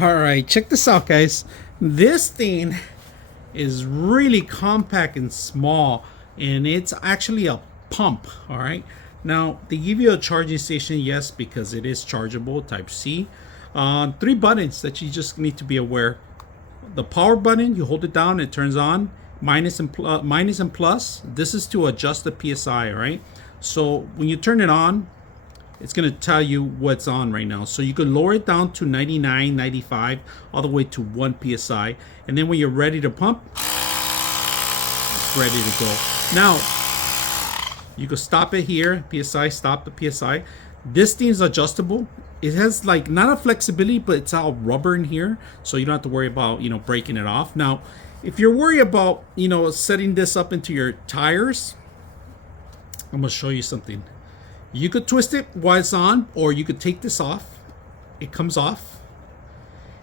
All right, check this out, guys. This thing is really compact and small, and it's actually a pump. All right, now they give you a charging station, yes, because it is chargeable, type C. Three buttons that you just need to be aware. The power button, you hold it down, it turns on. Minus and plus. This is to adjust the PSI. All right, so when you turn it on, it's going to tell you what's on right now. So you can lower it down to 99, 95, all the way to 1 PSI. And then when you're ready to pump, it's ready to go. Now, you can stop it here, PSI, stop the PSI. This thing is adjustable. It has like not a flexibility, but it's all rubber in here. So you don't have to worry about, breaking it off. Now, if you're worried about, setting this up into your tires, I'm going to show you something. You could twist it while it's on, or you could take this off. It comes off.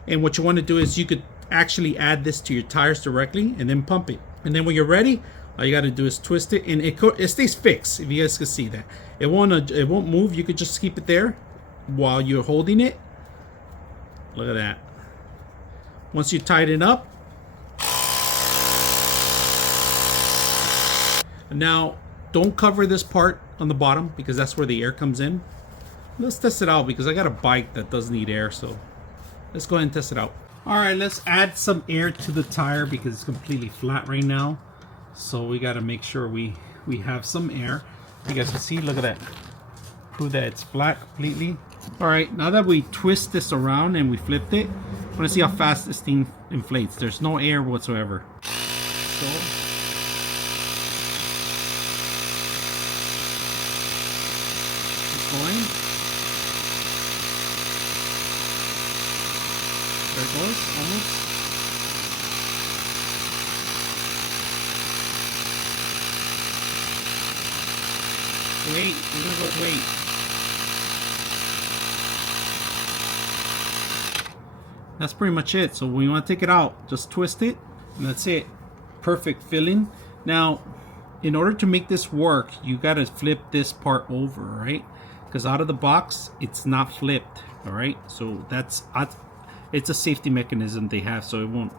And what you want to do is you could actually add this to your tires directly and then pump it. And then when you're ready, all you got to do is twist it, and it stays fixed. If you guys can see that, it won't move. You could just keep it there while you're holding it. Look at that. Once you tighten it up, now don't cover this part on the bottom because that's where the air comes in. Let's test it out because I got a bike that does need air, so let's go ahead and test it out. All right, let's add some air to the tire because it's completely flat right now. So we got to make sure we have some air. You guys can see, look at that. Prove that it's flat completely. All right, now that we twist this around and we flipped it, I want to see how fast this thing inflates. There's no air whatsoever. So going. There it goes, almost. Wait, we're gonna go wait. That's pretty much it. So when you want to take it out, just twist it, and that's it. Perfect filling. Now, in order to make this work, you gotta flip this part over, right? Because out of the box it's not flipped. All right, so it's a safety mechanism they have, so it won't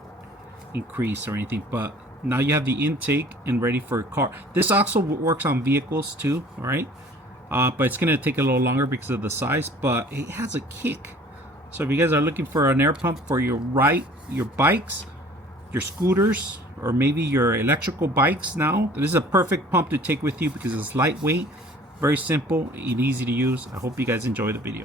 increase or anything. But now you have the intake and ready for a car. This also works on vehicles too. All right, but it's gonna take a little longer because of the size, but it has a kick. So if you guys are looking for an air pump for your bikes, your scooters, or maybe your electrical bikes, now this is a perfect pump to take with you because it's lightweight, very simple and easy to use. I hope you guys enjoy the video.